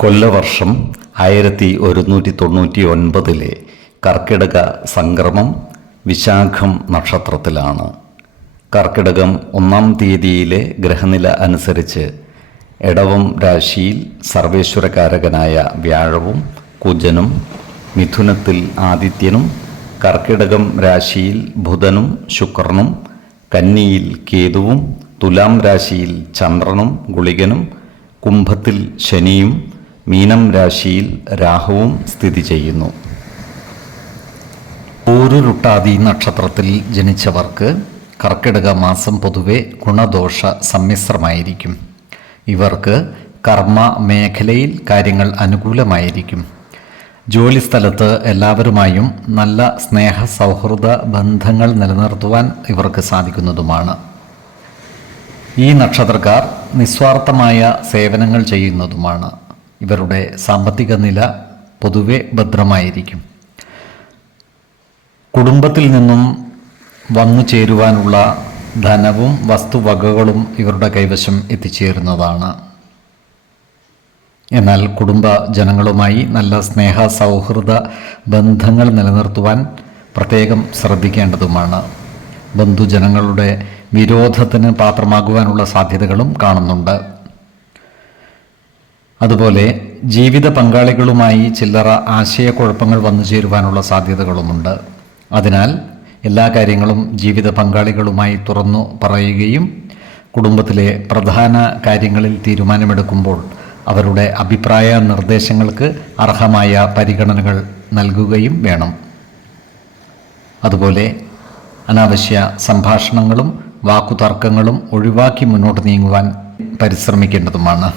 കൊല്ലവർഷം ആയിരത്തി ഒരുന്നൂറ്റി തൊണ്ണൂറ്റി ഒൻപതിലെ കർക്കിടക സംക്രമം വിശാഖം നക്ഷത്രത്തിലാണ്. കർക്കിടകം ഒന്നാം തീയതിയിലെ ഗ്രഹനില അനുസരിച്ച് എടവം രാശിയിൽ സർവേശ്വരകാരകനായ വ്യാഴവും കുജനും മിഥുനത്തിൽ ആദിത്യനും കർക്കിടകം രാശിയിൽ ബുധനും ശുക്രനും കന്നിയിൽ കേതുവും തുലാം രാശിയിൽ ചന്ദ്രനും ഗുളികനും കുംഭത്തിൽ ശനിയും മീനം രാശിയിൽ രാഹുവും സ്ഥിതി ചെയ്യുന്നു. ഊരുരുട്ടാതി നക്ഷത്രത്തിൽ ജനിച്ചവർക്ക് കർക്കിടക മാസം പൊതുവെ ഗുണദോഷ സമ്മിശ്രമായിരിക്കും. ഇവർക്ക് കർമ്മ മേഖലയിൽ കാര്യങ്ങൾ അനുകൂലമായിരിക്കും. ജോലിസ്ഥലത്ത് എല്ലാവരുമായും നല്ല സ്നേഹ സൗഹൃദ ബന്ധങ്ങൾ നിലനിർത്തുവാൻ ഇവർക്ക് സാധിക്കുന്നതുമാണ്. ഈ നക്ഷത്രക്കാർ നിസ്വാർത്ഥമായ സേവനങ്ങൾ ചെയ്യുന്നതുമാണ്. ഇവരുടെ സാമ്പത്തിക നില പൊതുവെ ഭദ്രമായിരിക്കും. കുടുംബത്തിൽ നിന്നും വന്നു ചേരുവാനുള്ള ധനവും വസ്തുവകകളും ഇവരുടെ കൈവശം എത്തിച്ചേരുന്നതാണ്. എന്നാൽ കുടുംബ ജനങ്ങളുമായി നല്ല സ്നേഹ സൗഹൃദ ബന്ധങ്ങൾ നിലനിർത്തുവാൻ പ്രത്യേകം ശ്രദ്ധിക്കേണ്ടതുമാണ്. ബന്ധുജനങ്ങളുടെ വിരോധത്തിന് പാത്രമാകുവാനുള്ള സാധ്യതകളും കാണുന്നുണ്ട്. അതുപോലെ ജീവിത പങ്കാളികളുമായി ചില്ലറ ആശയക്കുഴപ്പങ്ങൾ വന്നു ചേരുവാനുള്ള സാധ്യതകളുമുണ്ട്. അതിനാൽ എല്ലാ കാര്യങ്ങളും ജീവിത പങ്കാളികളുമായി തുറന്നു പറയുകയും കുടുംബത്തിലെ പ്രധാന കാര്യങ്ങളിൽ തീരുമാനമെടുക്കുമ്പോൾ അവരുടെ അഭിപ്രായ നിർദ്ദേശങ്ങൾക്ക് അർഹമായ പരിഗണനകൾ നൽകുകയും വേണം. അതുപോലെ അനാവശ്യ സംഭാഷണങ്ങളും വാക്കുതർക്കങ്ങളും ഒഴിവാക്കി മുന്നോട്ട് നീങ്ങുവാൻ പരിശ്രമിക്കേണ്ടതുമാണ്.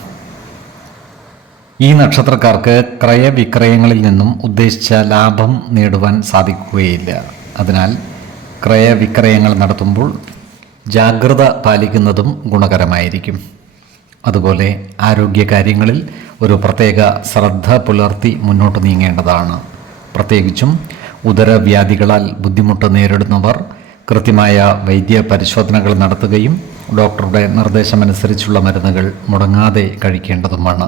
ഈ നക്ഷത്രക്കാർക്ക് ക്രയവിക്രയങ്ങളിൽ നിന്നും ഉദ്ദേശിച്ച ലാഭം നേടുവാൻ സാധിക്കുകയില്ല. അതിനാൽ ക്രയവിക്രയങ്ങൾ നടത്തുമ്പോൾ ജാഗ്രത പാലിക്കുന്നതും ഗുണകരമായിരിക്കും. അതുപോലെ ആരോഗ്യകാര്യങ്ങളിൽ ഒരു പ്രത്യേക ശ്രദ്ധ പുലർത്തി മുന്നോട്ട് നീങ്ങേണ്ടതാണ്. പ്രത്യേകിച്ചും ഉദരവ്യാധികളാൽ ബുദ്ധിമുട്ട് നേരിടുന്നവർ കൃത്യമായ വൈദ്യ പരിശോധനകൾ നടത്തുകയും ഡോക്ടറുടെ നിർദ്ദേശമനുസരിച്ചുള്ള മരുന്നുകൾ മുടങ്ങാതെ കഴിക്കേണ്ടതുമാണ്.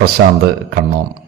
പ്രശാന്ത് കണ്ണോം.